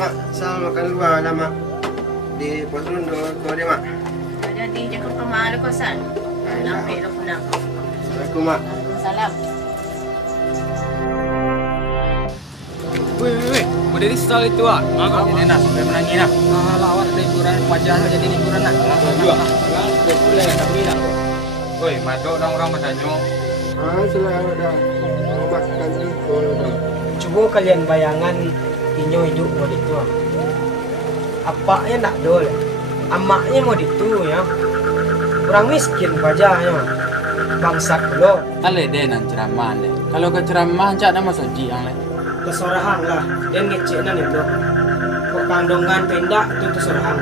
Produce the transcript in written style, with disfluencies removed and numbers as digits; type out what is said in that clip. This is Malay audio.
Mak, saya makan luar lah, Mak. Di pos rondu kau dia, Mak. Jadi jangan kemana kosan. Sampai dah pulang. Assalamualaikum, Mak. Salam. Weh, mau dari stall itu ah? Ngagak ini nak, sampai menangis nak. Lawan ada hiburan wajah jadi hiburan nak. Langsung juga. Langsung boleh tapi nak. Woi, madok dong orang bertanya. Selamat dah. Makan itu dah. Coba kalian bayangan inyo hidup mau itu. Apanya nak dol. Amaknya mau itu ya. Orang miskin wajahnya. Bangsat dulu. Ale deh nan ceramah deh. Kalau ke ceramah cak nama soji yang le. Kesorahang lah. Dan ngecek nan itu. Kok kandungan pendak itu kesorahang.